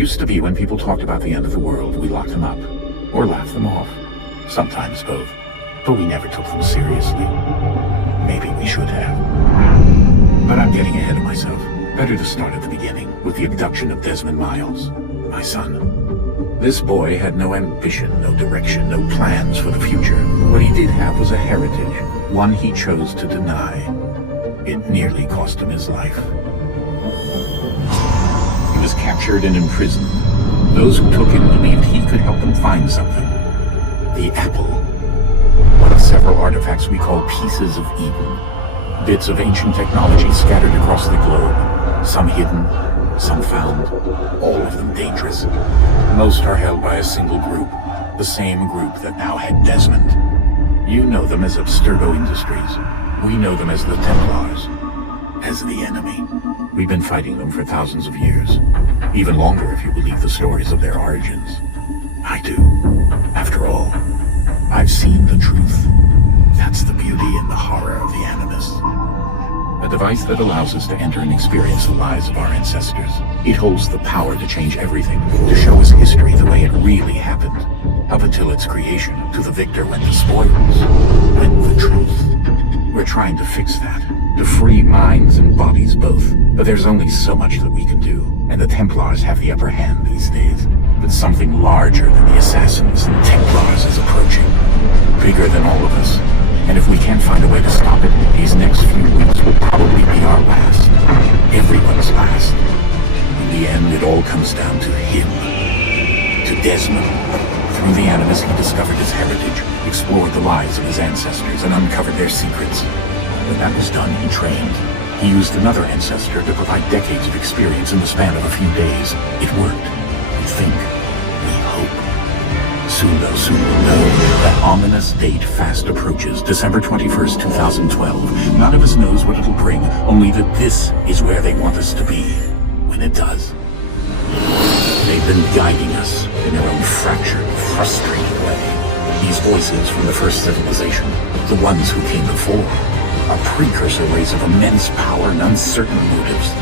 Used to be when people talked about the end of the world, we locked them up. Or laughed them off. Sometimes both. But we never took them seriously. Maybe we should have. But I'm getting ahead of myself. Better to start at the beginning, with the abduction of Desmond Miles, my son. This boy had no ambition, no direction, no plans for the future. What he did have was a heritage, one he chose to deny. It nearly cost him his life. He was captured and imprisoned. Those who took him believed he could help them find something. The apple. One of several artifacts we call pieces of Eden. Bits of ancient technology scattered across the globe. Some hidden, some found, all of them dangerous. Most are held by a single group, the same group that now had Desmond. You know them as Abstergo Industries. We know them as the Templars, as the enemy. We've been fighting them for thousands of years, even longer if you believe the stories of their origins. I do. After all, I've seen the truth. That's the beauty and the horror of the Animus. A device that allows us to enter and experience the lives of our ancestors. It holds the power to change everything, to show us history the way it really happened. Up until its creation, to the victor went the spoils, went the truth. We're trying to fix that, to free minds and bodies both. But there's only so much that we can do, and the Templars have the upper hand these days. But something larger than the Assassins and Templars is approaching. Bigger than all of us. And if we can't find a way to stop it, these next few weeks will probably be our last. Everyone's last. In the end, it all comes down to him. To Desmond. Through the Animus, he discovered his heritage, explored the lives of his ancestors, and uncovered their secrets. When that was done, he trained. He used another ancestor to provide decades of experience in the span of a few days. It worked. We think. We hope. Soon we'll know. That ominous date fast approaches, December 21st, 2012. None of us knows what it'll bring, only that this is where they want us to be, when it does. They've been guiding us in their own fractured, frustrated way. These voices from the first civilization, the ones who came before, are precursor rays of immense power and uncertain motives.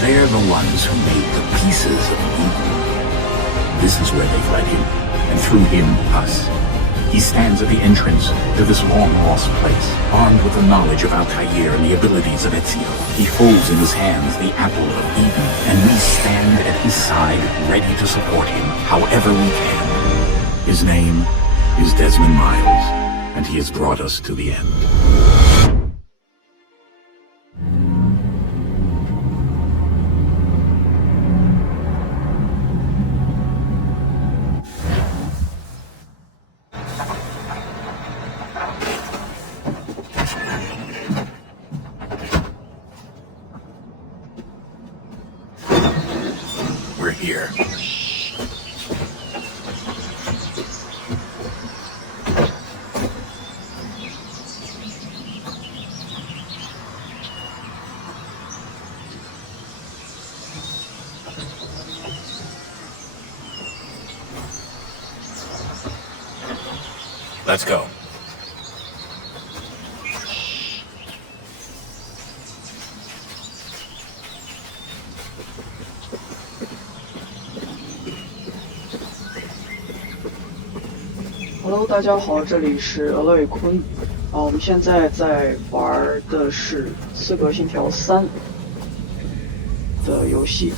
They're the ones who made the pieces of Eden. This is where they've led him, and through him, us. He stands at the entrance to this long-lost place, armed with the knowledge of Altair and the abilities of Ezio. He holds in his hands the apple of Eden, and we stand at his side, ready to support him, however we can. His name is Desmond Miles, and he has brought us to the end. We're here. Let's go. Hello， 大家好，这里是俄勒伟坤。我们现在在玩的是《刺客信条3》的游戏。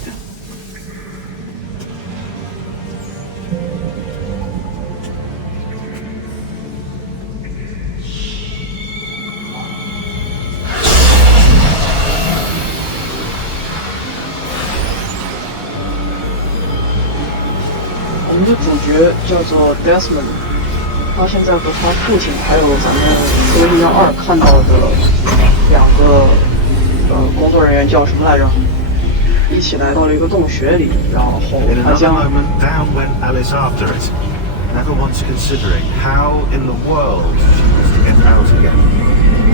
我们的主角叫做 Desmond。他现在和他父亲，还有咱们《刺客信条2》看到的两个工作人员叫什么来着？一起来到了一个洞穴里，然后他将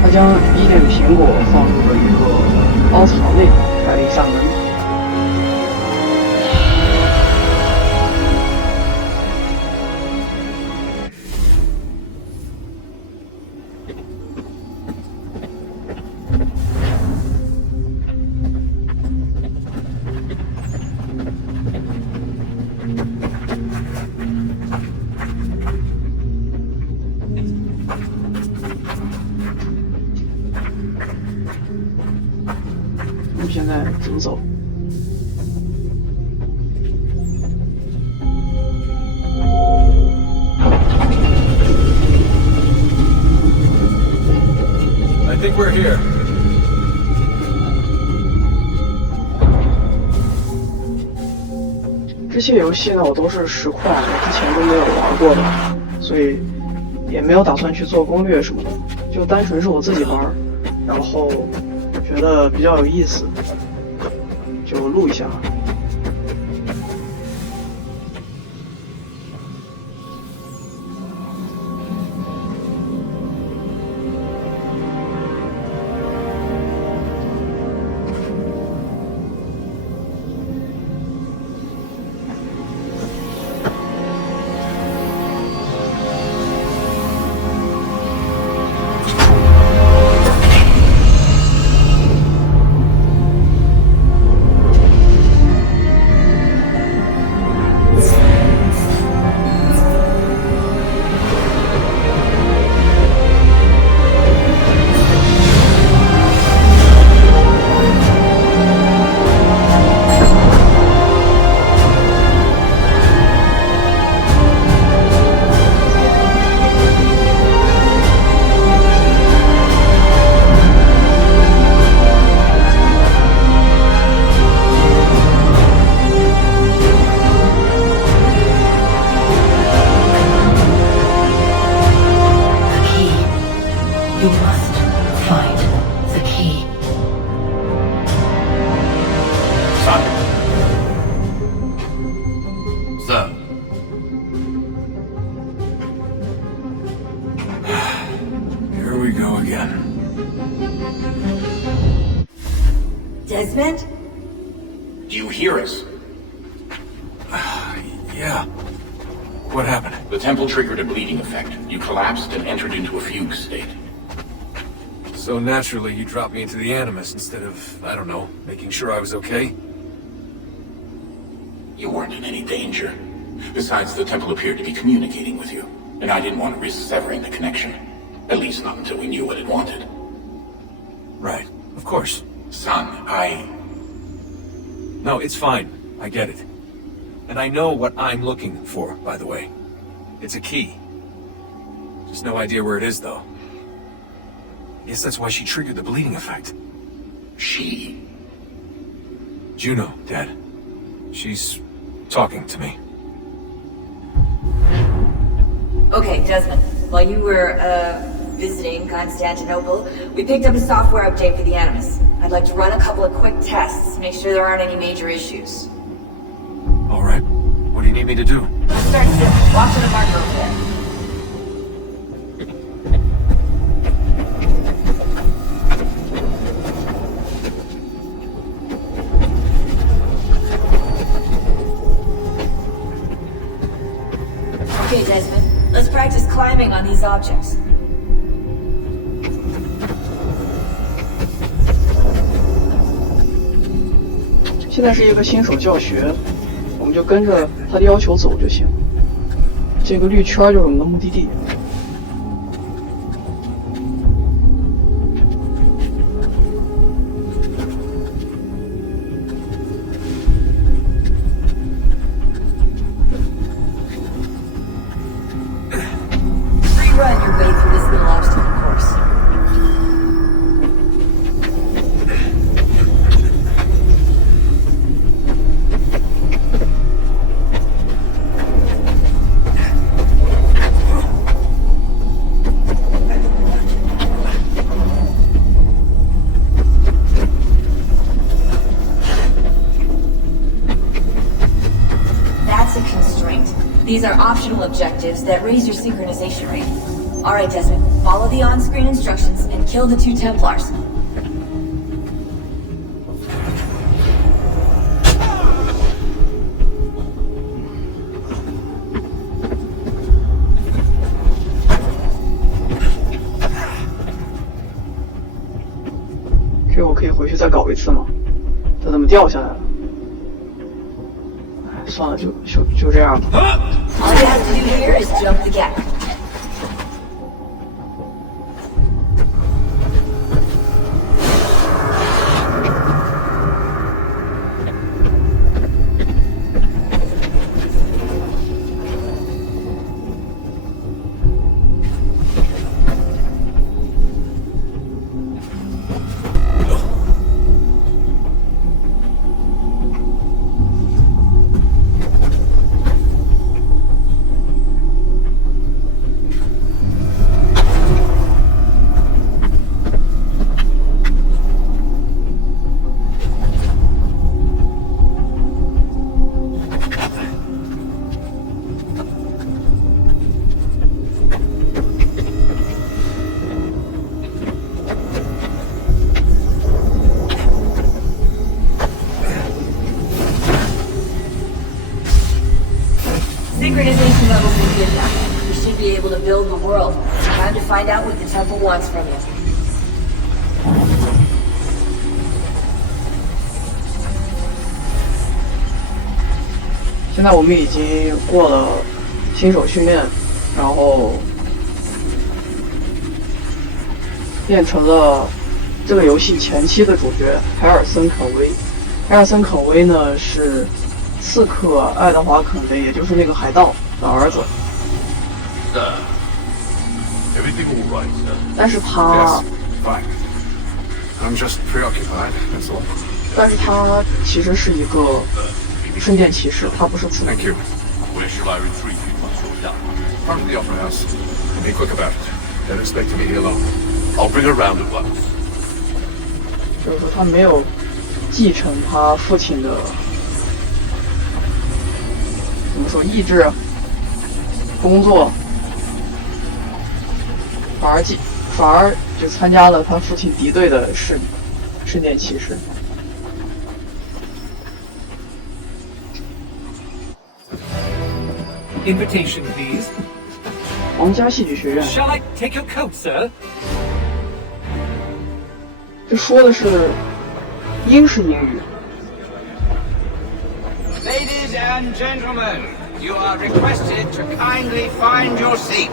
他将伊甸苹果放入了一个凹槽内，开了一扇门。我们现在怎么走？ I think we're here. 这些游戏呢，我都是实况，我之前都没有玩过的，所以也没有打算去做攻略什么的，就单纯是我自己玩，然后觉得比较有意思，就录一下。 You must find the key. Son. Son. Here we go again. Desmond? Do you hear us? Yeah. What happened? The temple triggered a bleeding effect. You collapsed and entered into a fugue state. So naturally, you dropped me into the Animus instead of, I don't know, making sure I was okay? You weren't in any danger. Besides, the temple appeared to be communicating with you, and I didn't want to risk severing the connection. At least not until we knew what it wanted. Right. Of course. Son, No, it's fine. I get it. And I know what I'm looking for, by the way. It's a key. Just no idea where it is, though. Guess that's why she triggered the bleeding effect. She? Juno, Dad. She's talking to me. Okay, Desmond. While you were, visiting Constantinople, we picked up a software update for the Animus. I'd like to run a couple of quick tests, make sure there aren't any major issues. All right. What do you need me to do? Start simple. Watch for the marker over there. Okay, Desmond. Let's practice climbing on these objects. 现在是一个新手教学，我们就跟着他的要求走就行。这个绿圈就是我们的目的地。Run your way through this little obstacle course. That's a constraint. These are optional objectives that raise your synchronization rate. Alright, Desmond, follow the on-screen instructions and kill the 2 Templars.这我可以回去再搞一次吗？它怎么掉下来了？哎，算了，就这样吧。All you have to do here is jump the gap. world. Time to find out what the temple wants from you. 现在我们已经过了新手训练，然后变成了这个游戏前期的主角海尔森·肯威。海尔森·肯威呢是刺客爱德华·肯威，也就是那个海盗的儿子。但是他 Fine. I'm just preoccupied, that's all. 但是他其实是一个圣殿骑士，他不是刺客。 Thank you. Where shall I retreat once you're done? Front of the opera house. Be quick about it. Don't expect to be here long. I'll bring her round at once. 就是说他没有继承他父亲的怎么说意志、工作，反而就参加了他父亲敌对的势力——圣殿骑士。 Invitation, please. 皇家戏剧学院， Shall I take your coat, sir? 这说的是英式英语。 Ladies and gentlemen, you are requested to kindly find your seats.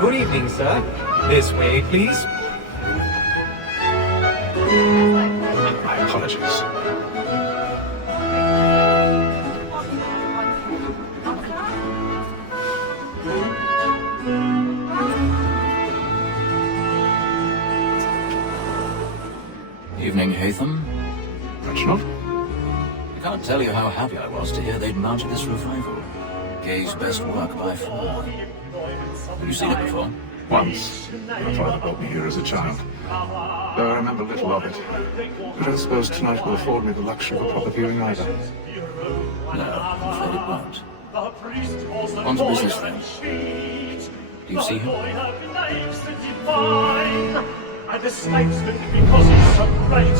Good evening, sir. This way, please. My apologies. Evening, Hatham. Reginald? I can't tell you how happy I was to hear they'd mounted this revival. Gay's best work by far. Have you seen it before? Once. My father brought me here as a child. Though I remember little of it. But I suppose tonight will afford me the luxury of a proper viewing either. No, I'm afraid it won't. On to business then. Do you see him? And the statesman, because he's so great,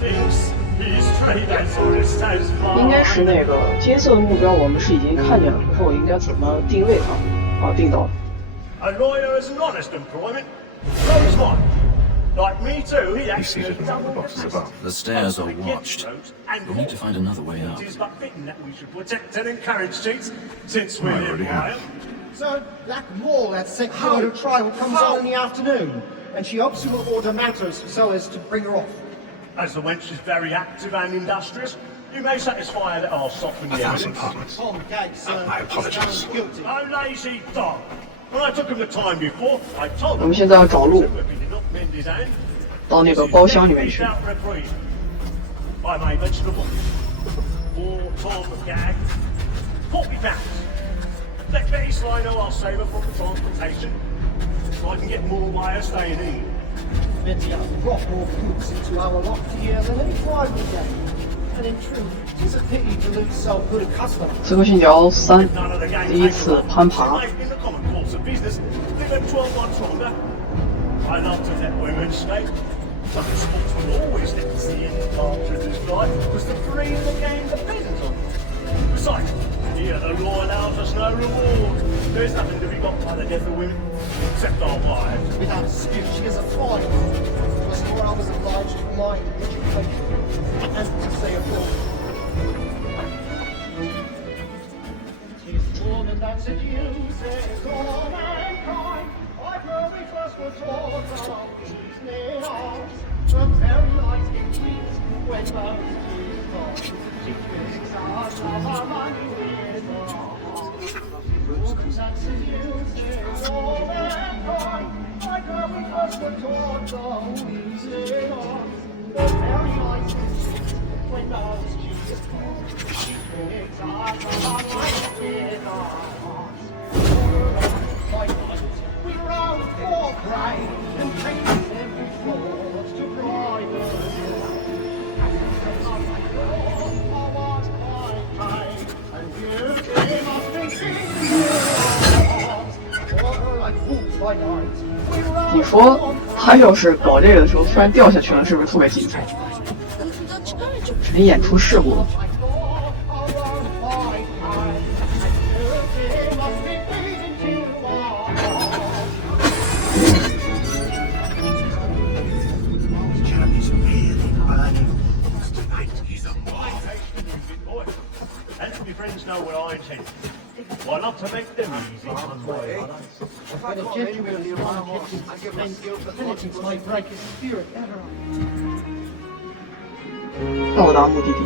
thinks his trade as or his stays 应该是那个金色的目标，我们是已经看见了，可是我应该怎么定位它？定到了。 A lawyer is an honest employment, so is mine. Like me too, he He's seated in one of the boxes above. The stairs are watched. We'll need to find another way out. It is but fitting that we should protect and encourage cheats, since we're I here already for have. him. So, that Wall, that secular trial comes on in the afternoon, and she hopes you will order matters so as to bring her off. As the wench is very active and industrious, you may satisfy her that I'll soften the 1,000 evidence. pardons. Tom Gates, My apologies. guilty. A lazy dog. When I took him the time before, I told him 我们现在要找路 that if he did not mend his hand, 到那个包厢里面去。 without reprieve. I made vegetable. 4 Tom gag. 40 pounds. Let Betty Sly know I'll save her from transportation, so I can get more by her staying in. Betty has brought more goods into our lot here than any rival game. And in truth, it is a pity to lose so good a customer. 刺客信条3 None of the game 第一次攀爬， in the common course of business, live at 12 months longer. I love to let women skate. But the sportsman always let us see in Archer's life was to freeze the game depends on. Besides, here the law allows us no reward. There's nothing to be got by the death of women, except our wives. Without dispute, she is a fine woman. Was more I was obliged to my education and to say a word. Tis woman that seduces all mankind. I probably first were taught of these nails. The very light in tweets when those tears fall. She twists our money with her heart. Woman that seduces all mankind. I probably first were taught these nails. The very light in tweets when those tears fall. She twists our money with her heart. My God, we round for pride and take every fraud to bribe us. And you came up thinking like wolves by night. We 你 round 说他要是搞这个的时候突然掉下去了，是不是特别精彩？只能演出事故了。 for Well, I love to make them easy. The gentleman penalties might break his spirit, never. 到达目的地。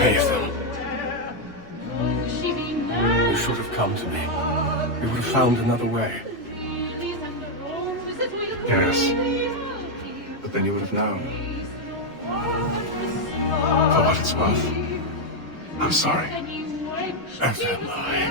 Hey, Phil. You should have come to me. We would have found another way. Yes. But then you would have known. For what it's worth, I'm sorry. And am I.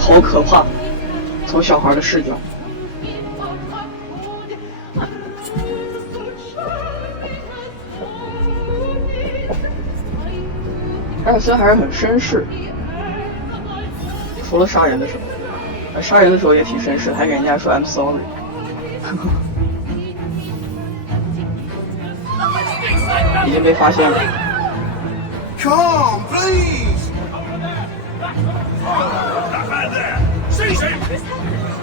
好可怕！从小孩的视角，凯尔森还是很绅士，除了杀人的时候，杀人的时候也挺绅士，还给人家说 I'm sorry。已经被发现了。 Calm, please! That man there! Seize him!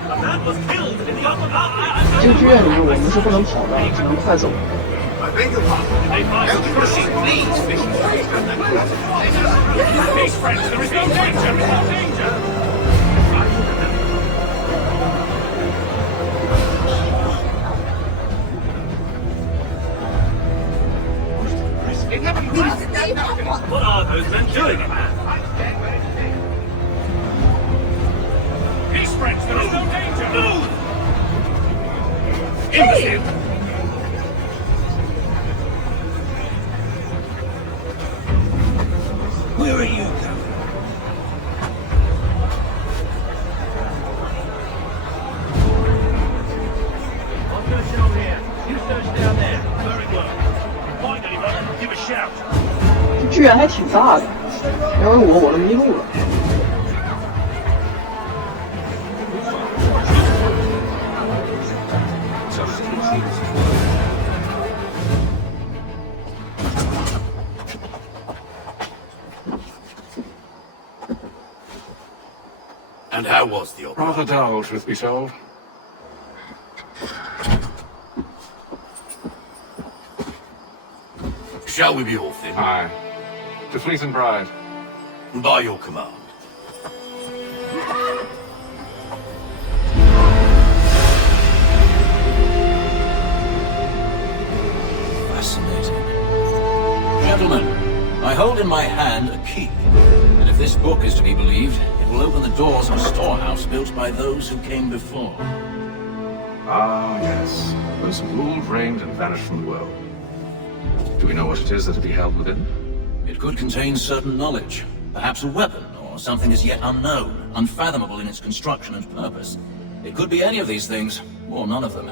The man was killed in the upper 这个剧院里面我们是不能跑的，只能快走。 I beg your pardon. Don't proceed, please. Peace, friends! There is no danger! There is no danger! What are those men doing, man? Peace, friends! There is no danger! Move! Imbecile! Where are you going? I'll search out here. You search down there. Very well. Find anyone, give a shout. 这剧院还挺大的，要是我都迷路了。 And how was the opera? Rather dull, truth be told. Shall we be off then? Aye. To Fleet and Bride. By your command. Fascinating. Gentlemen, I hold in my hand a key. And if this book is to be believed, it will open the doors of a storehouse built by those who came before. Ah, yes. Those who ruled, reigned, and vanished from the world. Do we know what it is that will be held within? It could contain certain knowledge, perhaps a weapon, or something as yet unknown, unfathomable in its construction and purpose. It could be any of these things, or none of them.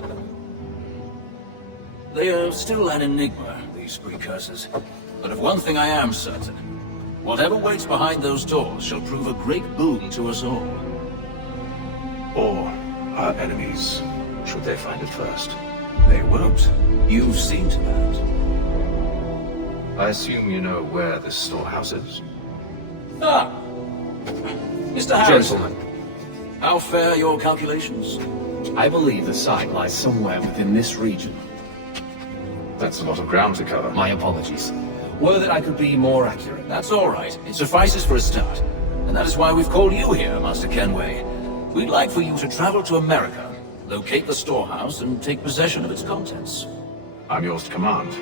They are still an enigma, these precursors. But of one thing I am certain. Whatever waits behind those doors shall prove a great boon to us all. Or our enemies, should they find it first? They won't. You've seen to that. I assume you know where this storehouse is? Ah! Mr. Harrison. Gentlemen, How fare your calculations? I believe the site lies somewhere within this region. That's a lot of ground to cover. My apologies. Were that I could be more accurate. That's all right. It suffices for a start. And that is why we've called you here, Master Kenway. We'd like for you to travel to America, locate the storehouse, and take possession of its contents. I'm yours to command.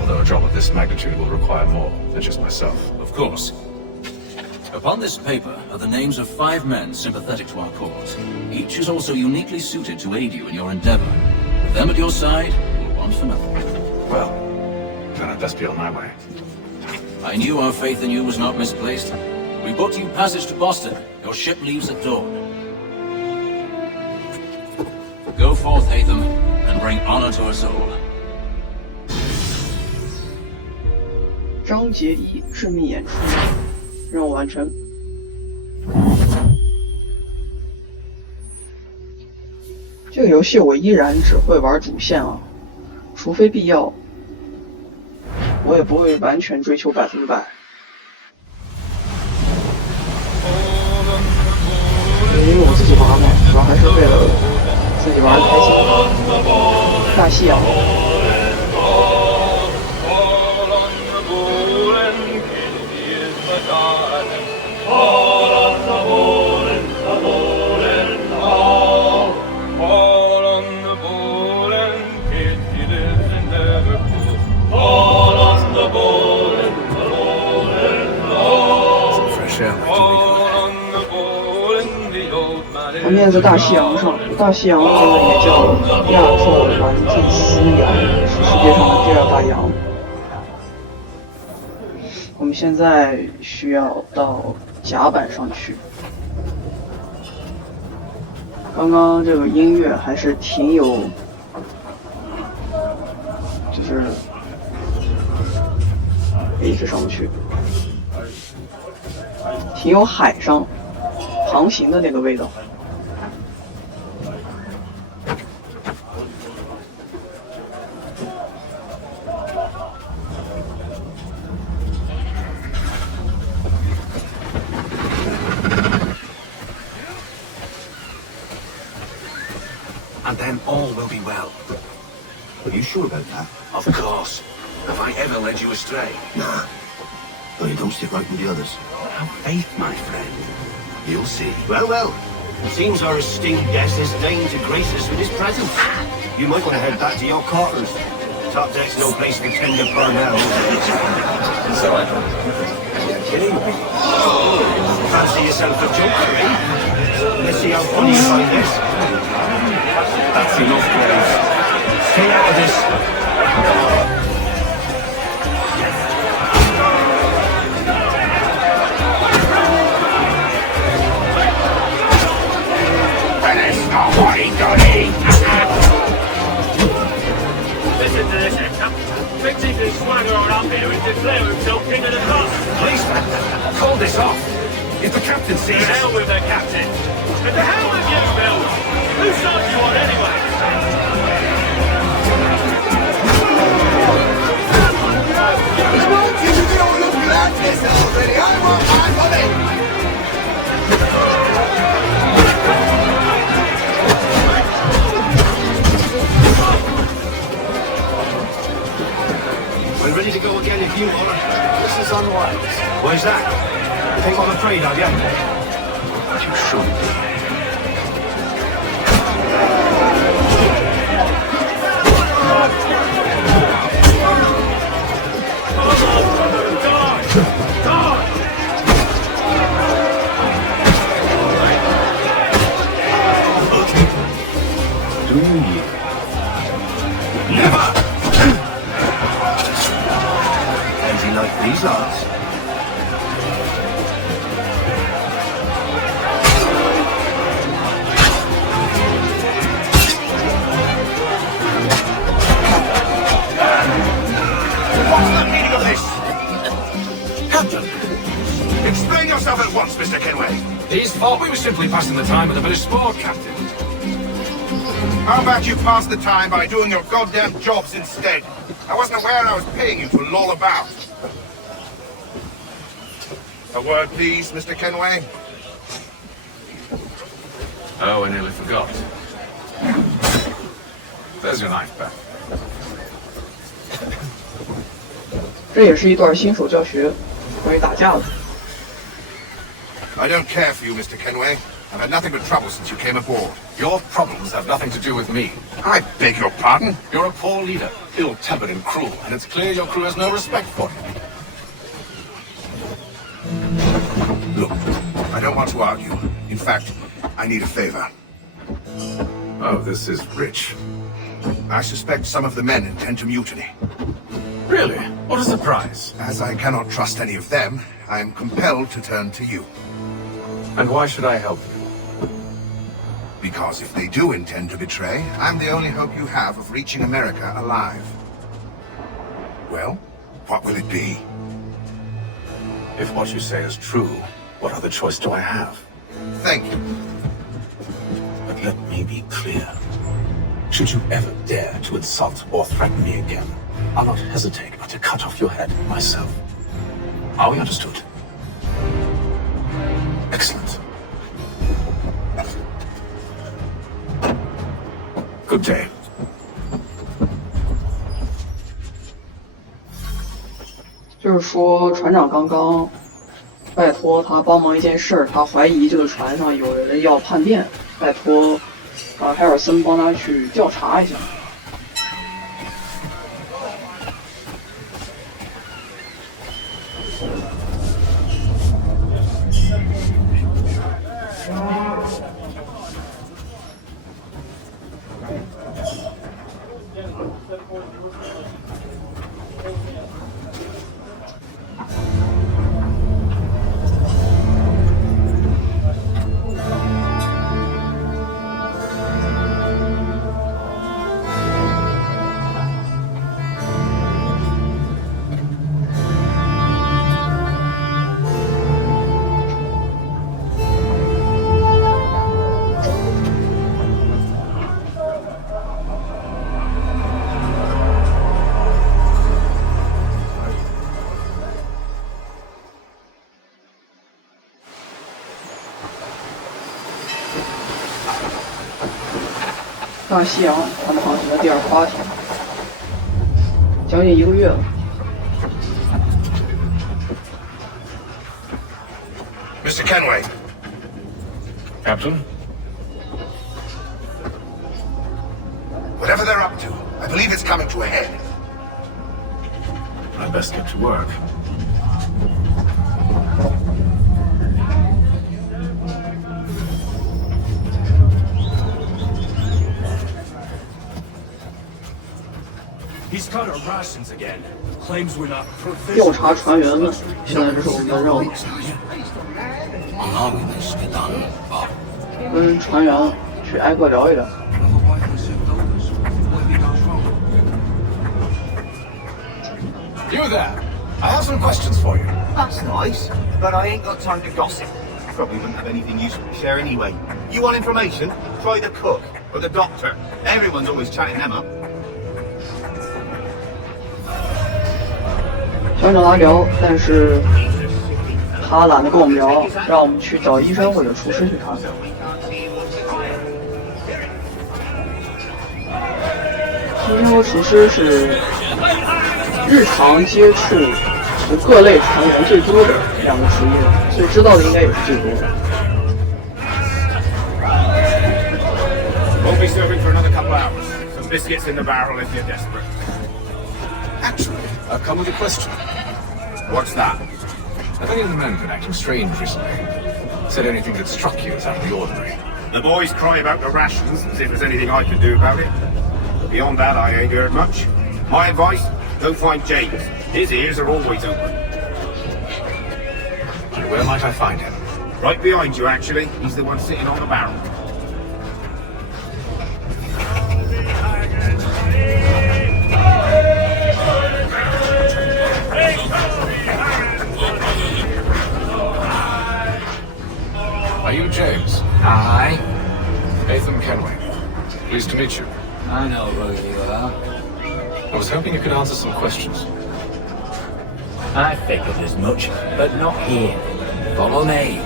Although a job of this magnitude will require more than just myself. Of course. Upon this paper are the names of 5 men sympathetic to our cause. Each is also uniquely suited to aid you in your endeavor. With them at your side, you'll want for nothing. Well, then I'd best be on my way. I knew our faith in you was not misplaced. We booked you passage to Boston. Your ship leaves at dawn. Go forth, Hatham, and bring honor to us all. 张杰迪致命演出，任务完成。这个游戏我依然只会玩主线啊，除非必要，我也不会完全追求100%。因为我自己玩嘛，主要还是为了自己玩的开心。大西洋。旁边在大西洋上，大西洋这个也叫亚特兰蒂斯洋，是世界上的第2大洋。我们现在需要到甲板上去。刚刚这个音乐还是挺有，就是一直上不去，挺有海上航行的那个味道。And then all will be well. Are you sure about that? Of course. Have I ever led you astray? Nah. Well, you don't stick right with the others. Have faith, my friend. You'll see. Well, well. Seems our esteemed guest has deigned to grace us with his presence. You might want to head back to your quarters. Top deck's no place to tend to burn out. So I thought. You're kidding me. Fancy yourself a joker, eh? Let's see how funny you find this. That's enough, Graves. Stay out of this. Listen to this, Hector. Fixie can swagger on up here and declare himself king of the club. Policeman, call this off. If the captain To sees us... hell with the captain. And to hell with you, Bill. Whose side do you on anyway? We're ready to go again if you are. This is unwise. Where's that? You think I'm afraid of you? You shouldn't be. Do you? Never! Easy like these odds. What's the meaning of this? Captain! Explain yourself at once, Mr. Kenway. His fault. We were simply passing the time with a bit of sport, Captain. How about you pass the time by doing your goddamn jobs instead? I wasn't aware I was paying you to loll about. A word, please, Mr. Kenway. Oh, I nearly forgot. There's your knife back. 这也是一段新手教学，关于打架的。 I don't care for you, Mr. Kenway. I've had nothing but trouble since you came aboard. Your problems have nothing to do with me. I beg your pardon? You're a poor leader, ill-tempered and cruel, and it's clear your crew has no respect for you. Look, I don't want to argue. In fact, I need a favor. Oh, this is rich. I suspect some of the men intend to mutiny. Really? What a surprise. As I cannot trust any of them, I am compelled to turn to you. And why should I help you? Because if they do intend to betray, I'm the only hope you have of reaching America alive. Well, what will it be? If what you say is true, what other choice do I have? Thank you. But let me be clear. Should you ever dare to insult or threaten me again, I'll not hesitate but to cut off your head myself. Are we understood? Excellent. Good day. 就是说，船长刚刚拜托他帮忙一件事儿，他怀疑这个船上有人要叛变，拜托海尔森帮他去调查一下。大西洋他们航行的第28天，将近1个月了。Mr. Kenway. Captain? Whatever they're up to, I believe it's coming to a head. I'd best get to work. He's cut our rations again. Claims we're not 调查船员们，现在这是我们的任务。跟船员去挨个聊一聊。You there? I have some questions for you. That's nice, but I ain't got time to gossip. Probably wouldn't have anything useful to share anyway. You want information? Try the cook or the doctor. Everyone's always chatting them up. 想找他聊，但是他懒得跟我们聊，让我们去找医生或者厨师去谈。医生和厨师是日常接触各类船员最多的2个职业，所以知道的应该也是最多的。Won't be serving for another couple hours. Some biscuits in the barrel if you're desperate. Actually, I've come with a question. What's that? Have any of the men been acting strange recently? Said anything that struck you as out of the ordinary? The boys cry about the rations as if there's anything I can do about it. But beyond that, I ain't heard much. My advice, go find James. His ears are always open. And where might I find him? Right behind you, actually. He's the one sitting on the barrel. Are you James? Aye. Nathan Kenway. Pleased to meet you. I know who you are. I was hoping you could answer some questions. I figured as much, but not here. Follow me.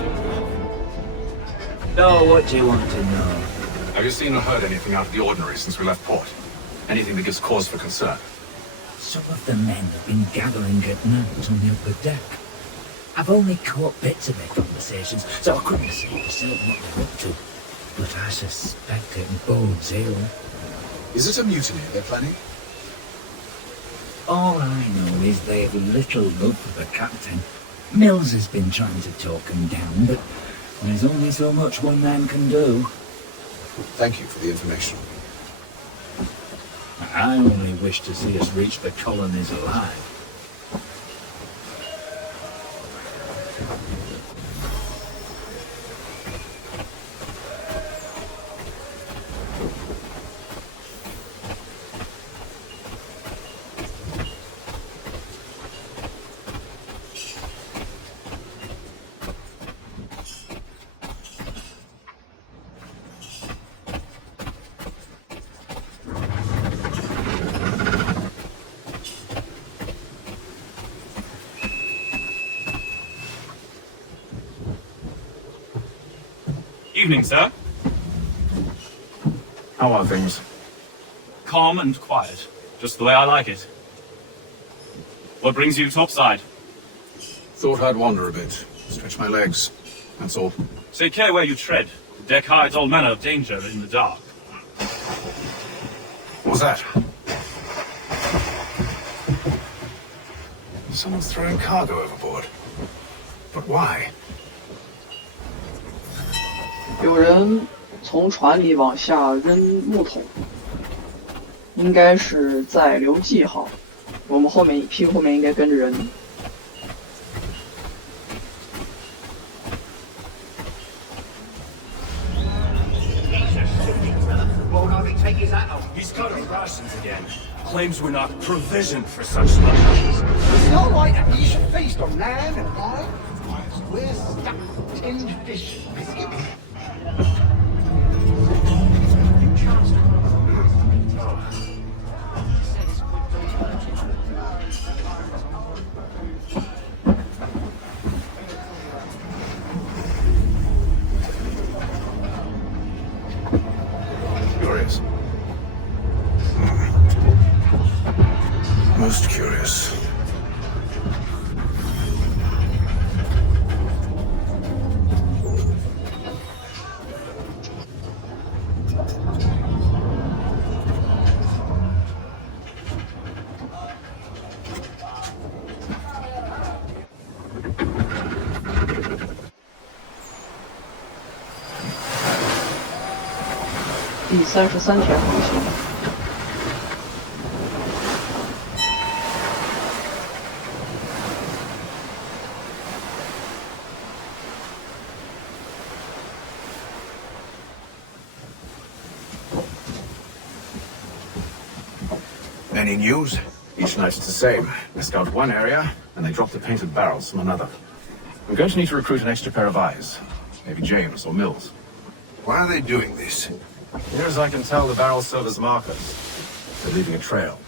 So, what do you want to know? Have you seen or heard anything out of the ordinary since we left port? Anything that gives cause for concern? Some of the men have been gathering at night on the upper deck. I've only caught bits of their conversations, so I couldn't say for certain what they're up to. But I suspect it bodes ill. Is it a mutiny they're planning? All I know is they've little love for the captain. Mills has been trying to talk him down, but there's only so much one man can do. Thank you for the information. I only wish to see us reach the colonies alive. evening, sir. How are things? Calm and quiet. Just the way I like it. What brings you topside? Thought I'd wander a bit. Stretch my legs. That's all. Take care where you tread. The deck hides all manner of danger in the dark. What was that? Someone's throwing cargo overboard. But why? 有人从船里往下扔木桶，应该是在留记号。我们屁股后面应该跟着人。He's got his rations again. Claims we're not provisioned for such luxuries. It's not like you should feast on lamb and wine. We're stuck with tinned fish and biscuits. Curious. Most curious.第33天航行。Any news? Each night it's the same. They scout one area, and they drop the painted barrels from another. I'm going to need to recruit an extra pair of eyes. Maybe James or Mills. Why are they doing this? Near as I can tell, the barrels serve as markers. They're leaving a trail.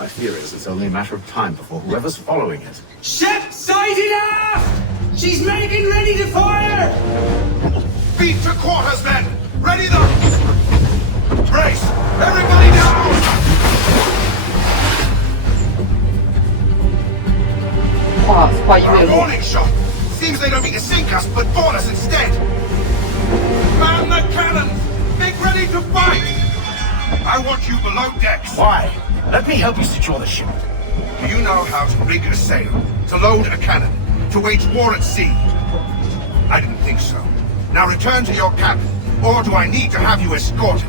My fear is it's only a matter of time before whoever's following it. Ship sighted aft! She's making ready to fire! Beat to quarters, men! Ready them! Brace! Everybody down! 画一位 Warning shot! Seems they don't mean to sink us, but board us instead! Man the cannons! Make ready to fight! I want you below decks! Why? Let me help you secure the ship. Do you know how to rig a sail? To load a cannon? To wage war at sea? I didn't think so. Now return to your cabin, or do I need to have you escorted?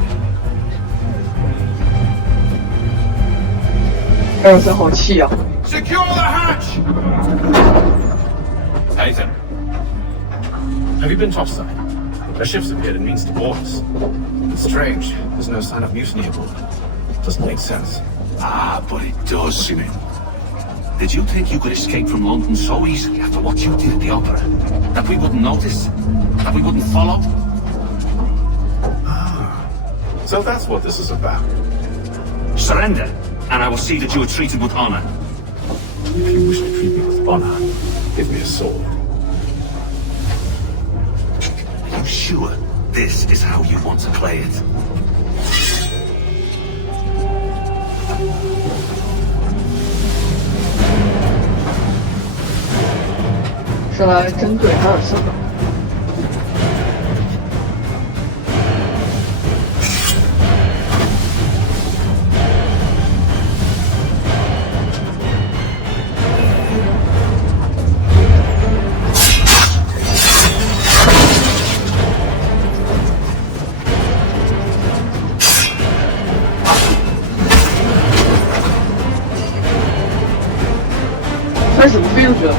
23好气啊！ Secure the hatch! Nathan, have you been topside? A ship's appeared and means to board us. It's strange. There's no sign of mutiny aboard. Doesn't make sense. Ah, but it does, Simon. Did you think you could escape from London so easily after what you did at the opera? That we wouldn't notice? That we wouldn't follow? Ah, so that's what this is about. Surrender, and I will see that you are treated with honor. If you wish to treat me with honor, give me a sword. Are you sure this is how you want to play it? "是来针对海尔森的。他是怎么飞出去的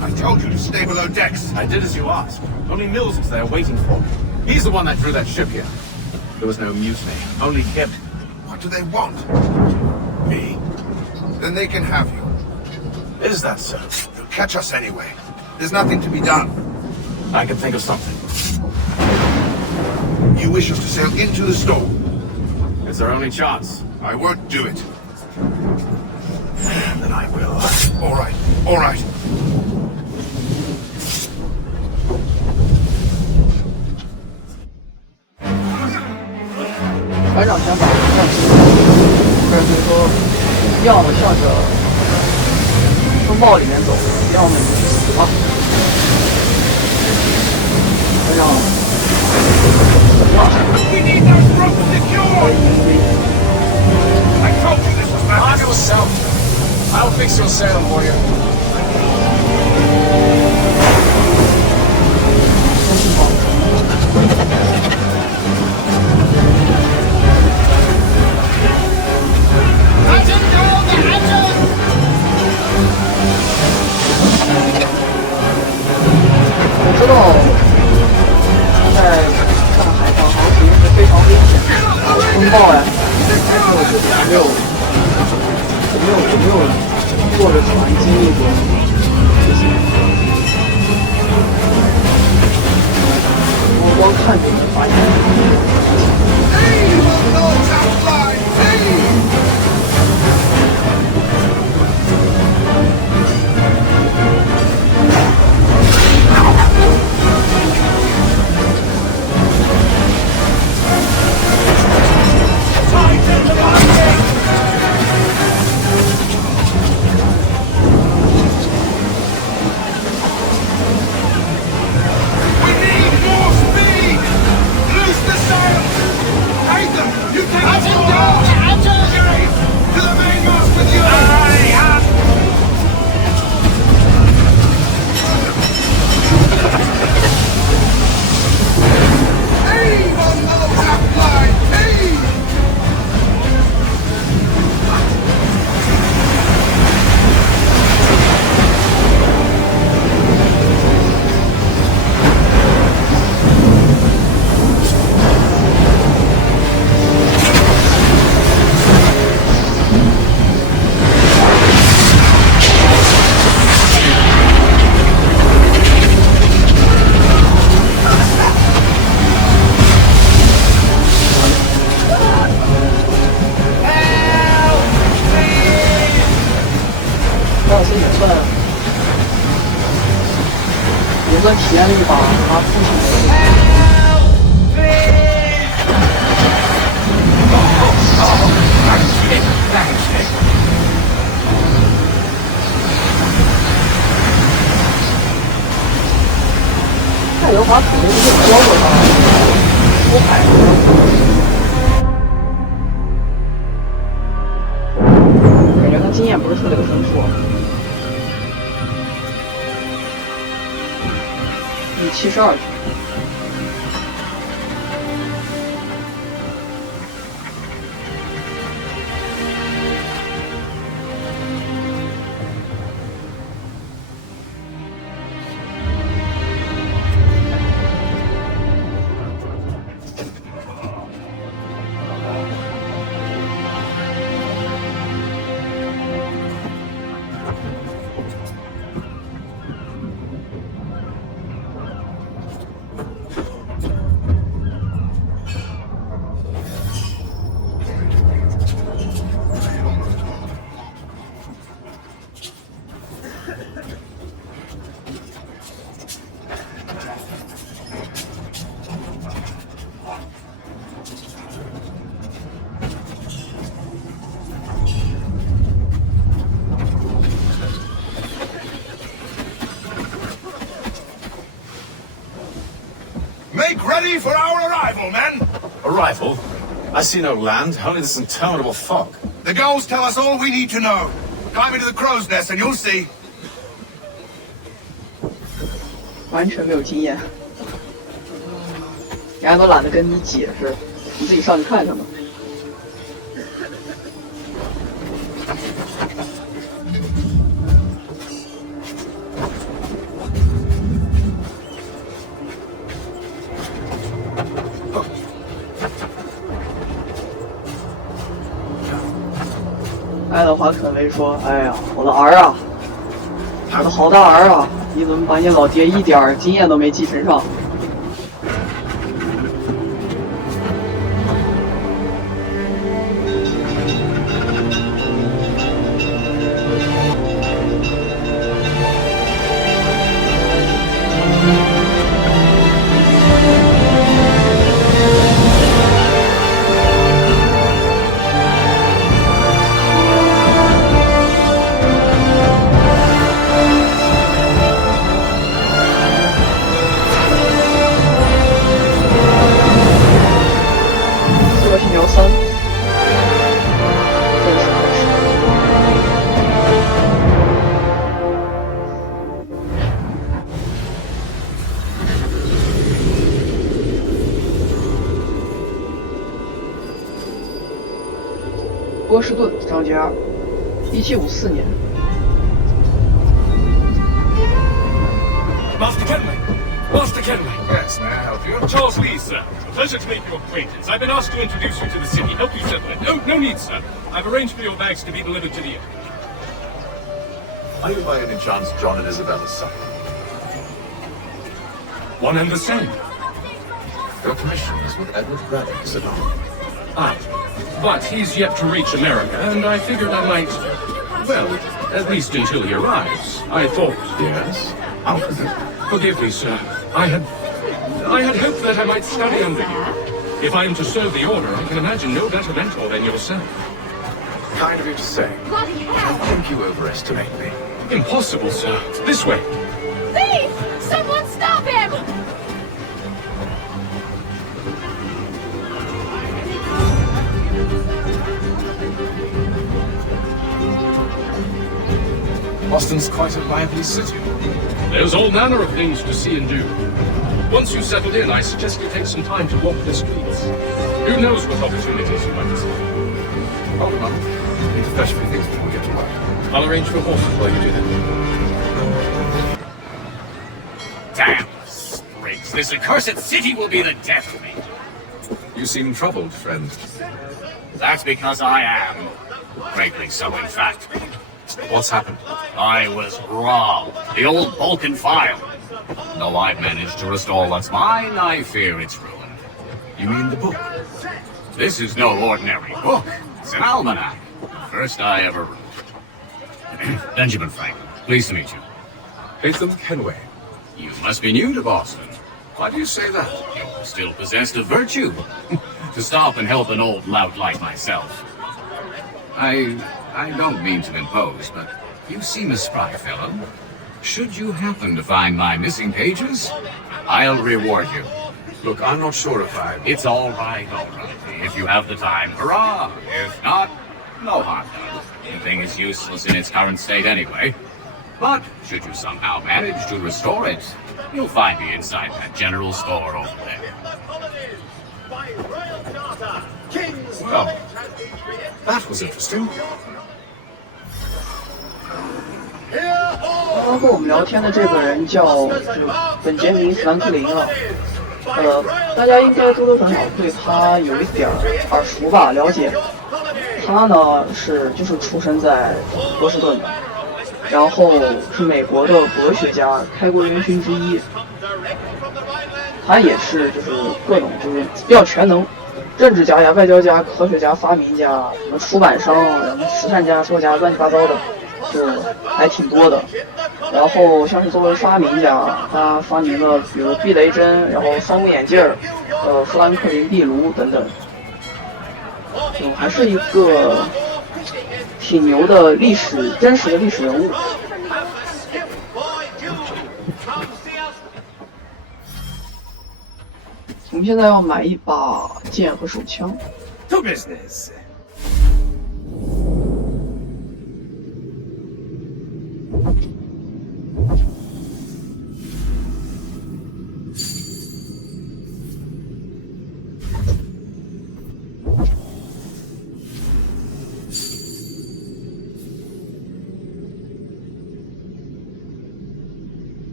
？I told you stay below decks. I did as you asked. Only Mills was there waiting for me. He's the one that drew that ship here. There was no mutiny, only him. What do they want? Me? Then they can have you. Is that so? You'll catch us anyway. There's nothing to be done. I can think of something. You wish us to sail into the storm? It's our only chance. I won't do it. Then I will. All right, all right. 船长想把战士，或者是说，要么向着风暴里面走，要么你就去死吧。船长，哇！ We need those ropes secured! I told you this was bad. Arm yourself. I'll fix your sail for you. 真是好。我知道，在上海上航行是非常危险的，风暴呀，但是我自己没有坐着船经历过这些，我光看就能发现。也算体验了一把他父亲的。爱德华肯定是教过他出海。感觉他经验不是特别的丰富。第72局。Make ready for our arrival, men! Arrival? I see no land, only this interminable fog. The gulls tell us all we need to know. Climb into the crow's nest and you'll see. 完全没有经验，人家都懒得跟你解释，你自己上去看看吧。话，可能会说：“哎呀，我的儿啊，我的好大儿啊，你怎么把你老爹一点儿经验都没继承上？”刺客信条3正式开始。波士顿，张家，1754年。 Master Kenway! Master Kenway! Yes, may I help you? Charles Lee, sir. A pleasure to make your acquaintance. I've been asked to introduce you to the city. Help you settle it. No need, sir. I've arranged for your bags to be delivered to the inn. Are you by any chance John and Isabella's son? One and the same. Your commission is with Edward Bradley, is it not? Ah, but he's yet to reach America, and I figured I might... Well, at least until he arrives. I thought... Yes? How is it? Forgive me, sir. I had hoped that I might study under you. If I am to serve the Order, I can imagine no better mentor than yourself. Kind of you to say. I think you overestimate me. Impossible, sir. This way. Thief! Someone stop him! Boston's quite a lively city. There's all manner of things to see and do. Once you've settled in, I suggest you take some time to walk the streets. Who knows what opportunities you might see. Hold a moment. Need to fetch a few things before we get to work. I'll arrange for horses while you do that. Damn sprigs. This accursed city will be the death of me. You seem troubled, friend. That's because I am. Greatly so, in fact. What's happened? I was robbed. The old Balkan file. Though I've managed to restore what's mine, I fear it's ruined. You mean the book? This is no ordinary book. It's an almanac. First I ever wrote. Benjamin Franklin, pleased to meet you. Haytham Kenway. You must be new to Boston. Why do you say that? You still possess the virtue to stop and help an old lout like myself. I don't mean to impose, but you seem a spry fellow. Should you happen to find my missing pages, I'll reward you. Look, I'm not sure if I... It's all right. If you have the time, hurrah! If not, no harm done. The thing is useless in its current state anyway. But should you somehow manage to restore it, you'll find me inside that general store over there. Well, that was interesting. 刚和我们聊天的这个人叫本杰明·富兰克林啊，大家应该多多少少对他有一点耳熟吧，了解。他呢就是出生在波士顿的，然后是美国的国学家，开国元勋之一。他也是就是各种就是比较全能，政治家呀、外交家、科学家、发明家、什么出版商、什么慈善家、作家，乱七八糟的。就还挺多的，然后像是作为发明家，他发明了比如避雷针，然后双目眼镜儿，富兰克林壁炉等等，还是一个挺牛的真实的历史人物。我们现在要买一把剑和手枪。To business.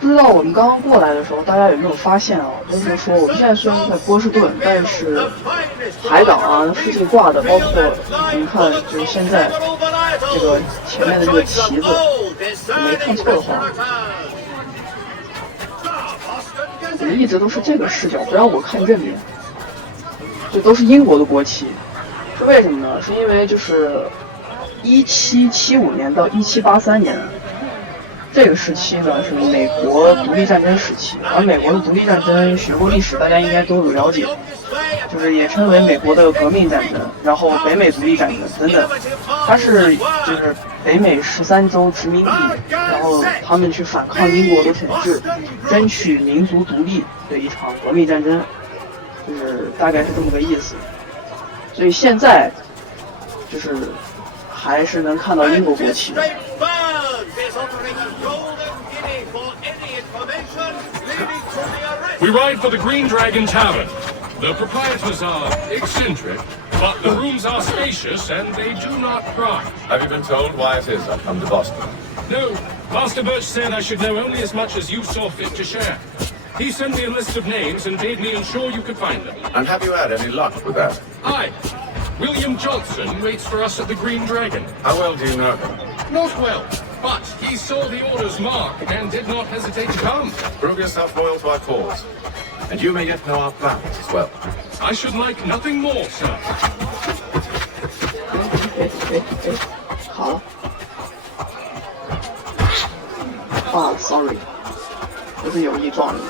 不知道我们刚刚过来的时候，大家有没有发现啊？就是说我们现在虽然在波士顿，但是海港啊附近挂的，包括你看，就是现在这个前面的这个旗子，没看错的话，我们一直都是这个视角，不让我看正面，这都是英国的国旗，是为什么呢？是因为就是1775年到1783年。这个时期呢是美国独立战争时期，而美国的独立战争学过历史，大家应该都有了解，就是也称为美国的革命战争，然后北美独立战争等等。它是就是北美13州殖民地，然后他们去反抗英国的统治，争取民族独立的一场革命战争，就是大概是这么个意思。所以现在就是还是能看到英国国旗的。We ride for the Green Dragon Tavern. The proprietors are eccentric, but the rooms are spacious and they do not cry. Have you been told why it is I've come to Boston? No, Master Birch said I should know only as much as you saw fit to share. He sent me a list of names and bade me ensure you could find them. And have you had any luck with that? Aye. William Johnson waits for us at the Green Dragon. How well do you know him? Not well, but he saw the orders marked and did not hesitate to come. Prove yourself loyal to our cause. And you may yet know our plans as well. I should like nothing more, sir. 好了。啊 ，sorry， 不是有意撞人。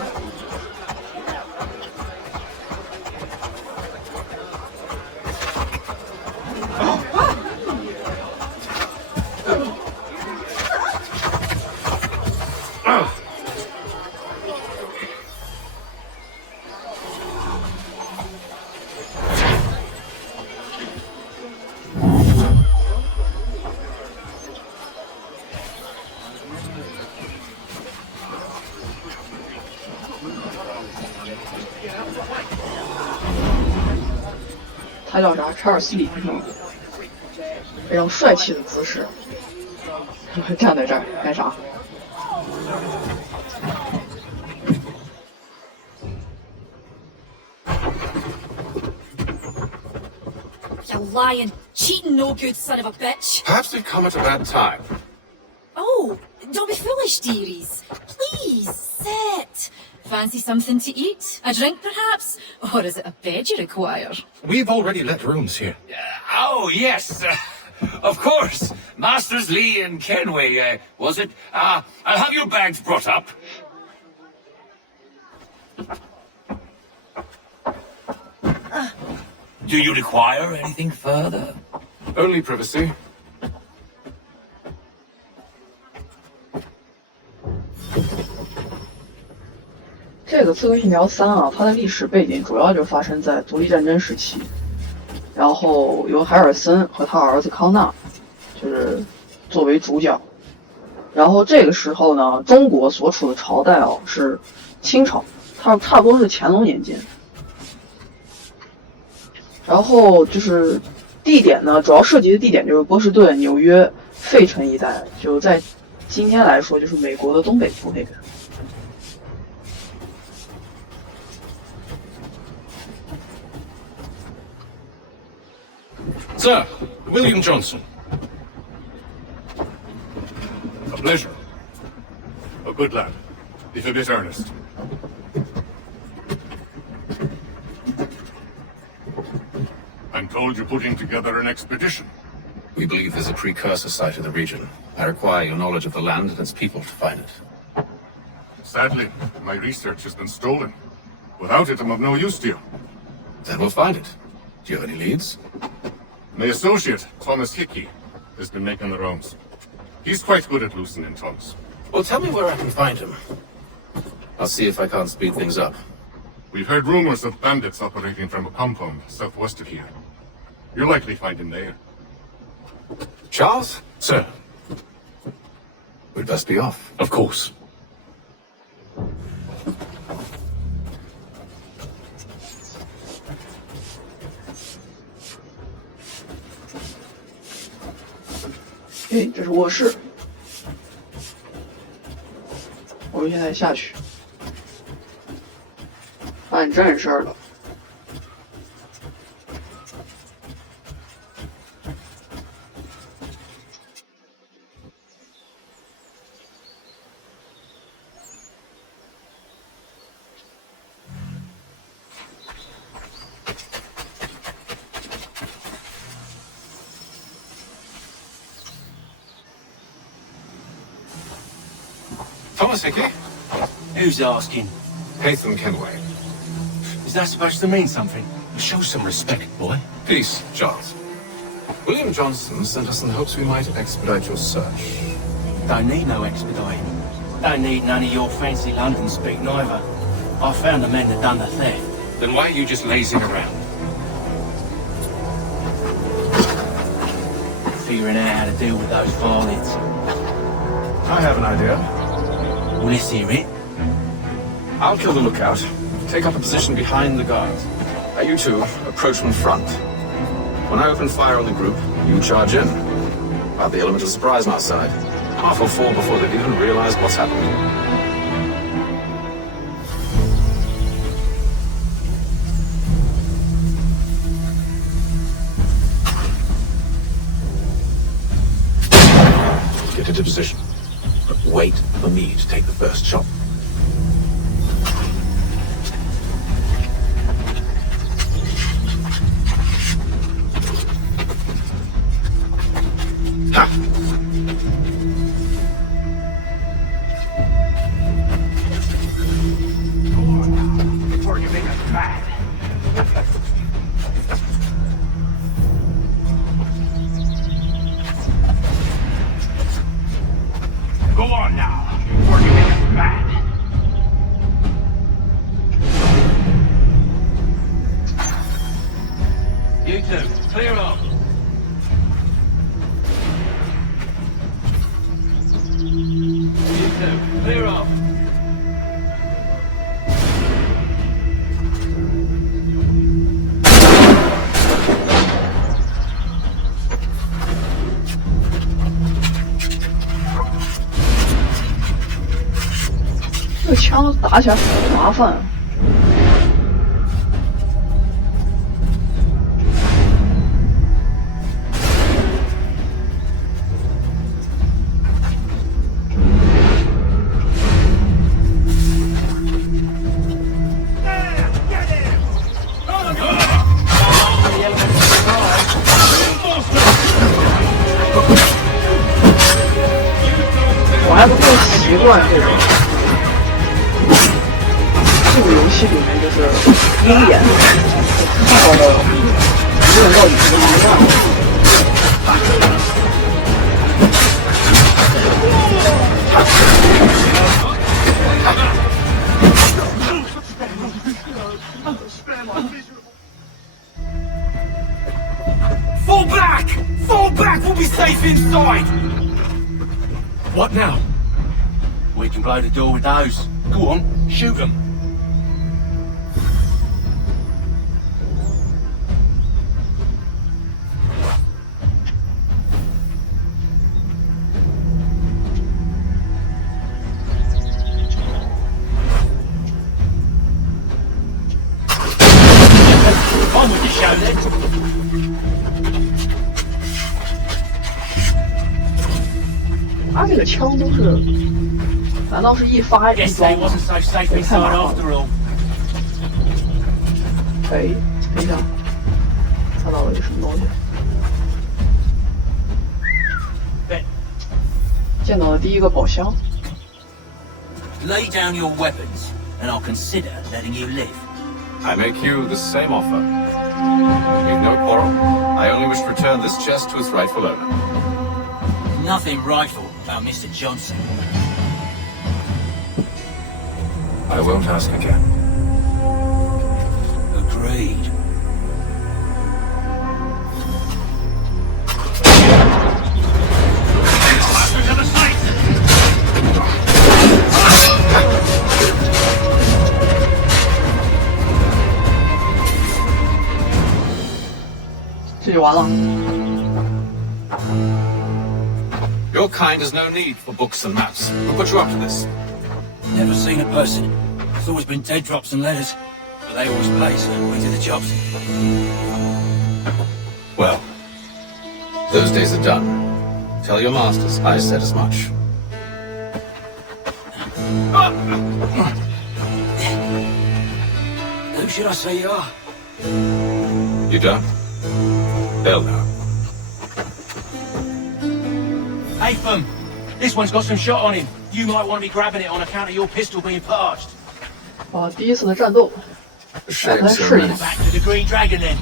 他叫啥？查尔斯·里是吗？非常帅气的姿势，站在这儿干啥？ You lying, cheating, no good son of a bitch. Perhaps we've come at a bad time. Oh, don't be foolish, dearies. Please, sit. Fancy something to eat? A drink, perhaps? Or is it a bed you require? We've already let rooms here. Oh, yes. Of course. Masters Lee and Kenway, was it? I'll have your bags brought up. Do you require anything further? Only privacy. 这个《刺客信条3》啊，它的历史背景主要就发生在独立战争时期，然后由海尔森和他儿子康纳，就是作为主角。然后这个时候呢，中国所处的朝代啊是清朝，它差不多是乾隆年间。然后就是地点呢，主要涉及的地点就是波士顿、纽约、费城一带，就在今天来说就是美国的东北部那边。 Sir, William Johnson. A pleasure. A good lad, if a bit earnest. I'm told you're putting together an expedition. We believe there's a precursor site in the region. I require your knowledge of the land and its people to find it. Sadly, my research has been stolen. Without it, I'm of no use to you. Then we'll find it. Do you have any leads? My associate, Thomas Hickey, has been making the rounds. He's quite good at loosening tongues. Well, tell me where I can find him. I'll see if I can't speed things up. We've heard rumors of bandits operating from a compound southwest of here. You'll likely find him there. Charles? Sir. We'd best be off. Of course. Okay, 这是卧室。我们现在下去办正事儿了。Thomas Hickey? Who's asking? Haytham Kenway. Is that supposed to mean something? Show some respect, boy. Peace, Charles. William Johnson sent us in hopes we might expedite your search. Don't need no expediting. Don't need none of your fancy London speak neither. I found the men that done the theft. Then why are you just lazing around? Figuring out how to deal with those varlets. I have an idea. Well, let's hear it. I'll kill the lookout. Take up a position behind the guards. You two approach from front. When I open fire on the group, you charge in. I'll have the element of surprise on our side. Half will fall before they even realize what's happened. Get into position. But wait for me to take the first shot. Ha! Before you make us mad. Go on now, before you make us mad. You two, clear off. You two, clear off.这枪打起来好麻烦啊。我还不太习惯这种这个游戏里面就是鹰眼看到的无论到底是什么样的。Fall back! Fall back! We'll be safe inside! What now? We can blow the door with those. Go on, shoot them. On with the show then. 他这个枪都是，难道是一发一 Guess 装 they 吗？ wasn't so safe 也太 inside 麻烦 after 了。 all. 哎，等一下，看到了有什么东西？见到了第一个宝箱。 Lay down your weapons, and I'll consider letting you live. I make you the same offer. We've no quarrel. I only wish to return this chest to its rightful owner. Nothing rightful about Mr. Johnson. I won't ask again. Agreed. To the site! 这就完了。 Your kind has no need for books and maps. Who put you up to this? Never seen a person. It's always been dead drops and letters. But they always play, so we do the jobs. Well, those days are done. Tell your masters I said as much. Who should I say you are? You don't? They'll know. Haytham, this one's got some shot on him. You might want to be grabbing it on account of your pistol being parched. 第一次的战斗，让他试一下。 Back to the Green Dragon then.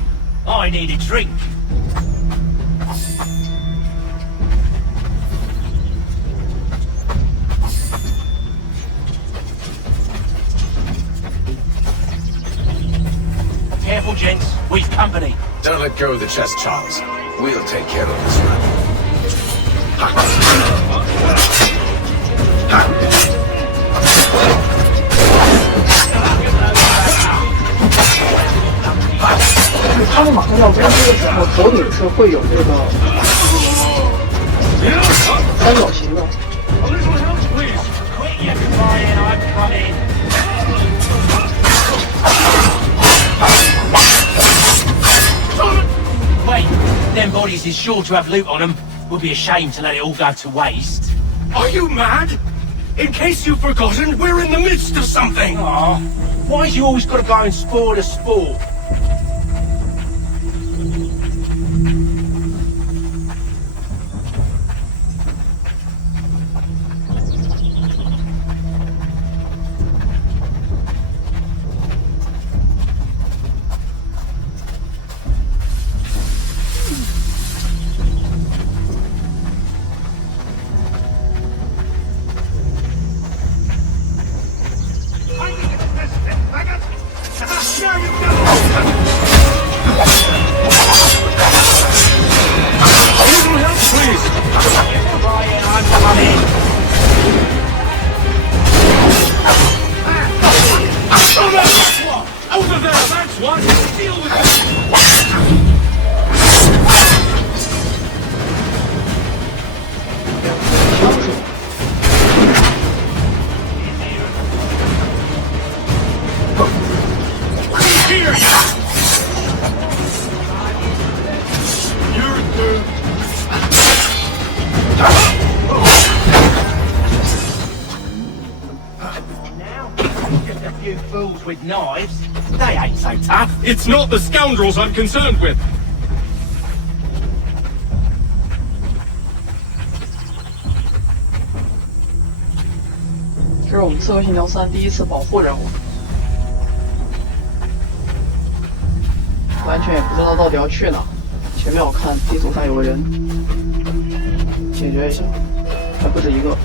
I need a drink. Careful, gents. We've company. Don't let go of the chest, Charles. We'll take care of this one. 他们马上要攻击的时候，头顶是会有这个三角形的。Wait, them bodies is sure to have loot on them. Would be a shame to let it all go to waste. Are you mad? In case you've forgotten, we're in the midst of something! Aw, why's you always got to go and spoil the sport? Over there, that's one! Deal with it! ？Just a few fools with knives. They ain't so tough. It's not the scoundrels I'm concerned with. 这是我们《刺客信条3》第一次保护任务，完全也不知道到底要去哪。前面我看地图上有个人，解决一下，还不止一个。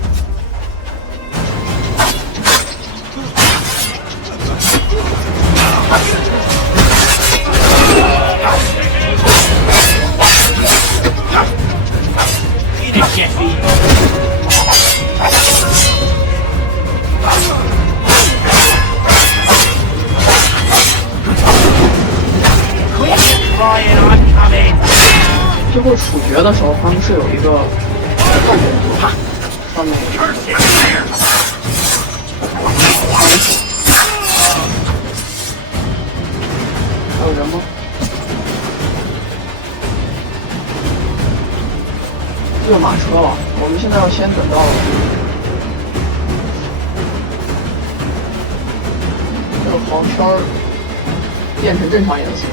最后处决的时候，他们是有一个动作，上面。还有人吗？热马车了，我们现在要先等到这个黄圈变成正常颜色，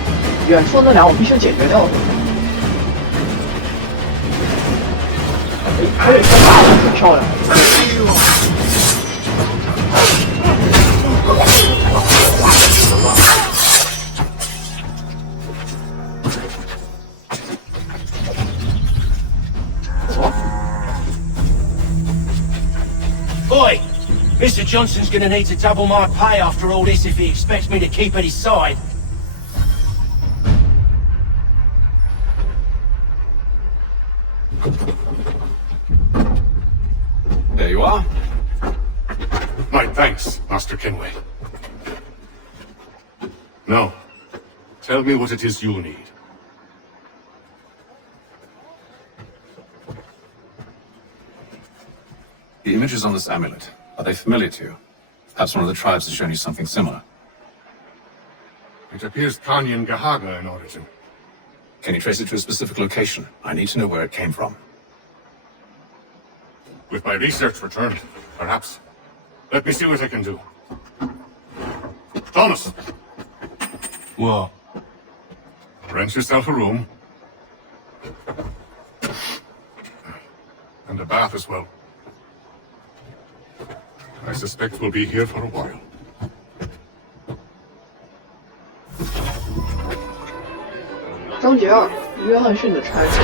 远处那俩我必须解决掉的。 而且这大的很漂亮。Oi! Mr. Johnson's gonna need to double my pay after all this if he expects me to keep at his side. There you are. My thanks, Master Kenway. Now, tell me what it is you'll need. The images on this amulet, are they familiar to you? Perhaps one of the tribes has shown you something similar. It appears Kanyan Gahaga in origin. Can you trace it to a specific location? I need to know where it came from. With my research returned, perhaps. Let me see what I can do. Thomas! What? Rent yourself a room. And a bath as well. I suspect we'll be here for a while. 章节2：约翰逊的差事。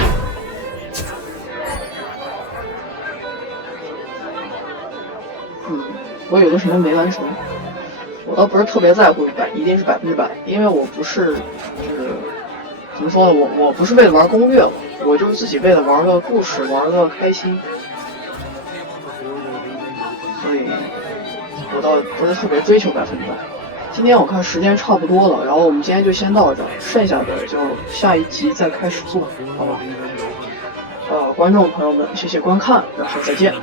我有个什么没完成，我倒不是特别在乎一定是100%，因为我不是就是怎么说呢，我不是为了玩攻略，我就是自己为了玩个故事，玩个开心，所以我倒不是特别追求100%。今天我看时间差不多了，然后我们今天就先到这儿，剩下的就下一集再开始做，好吧？观众朋友们，谢谢观看，然后再见。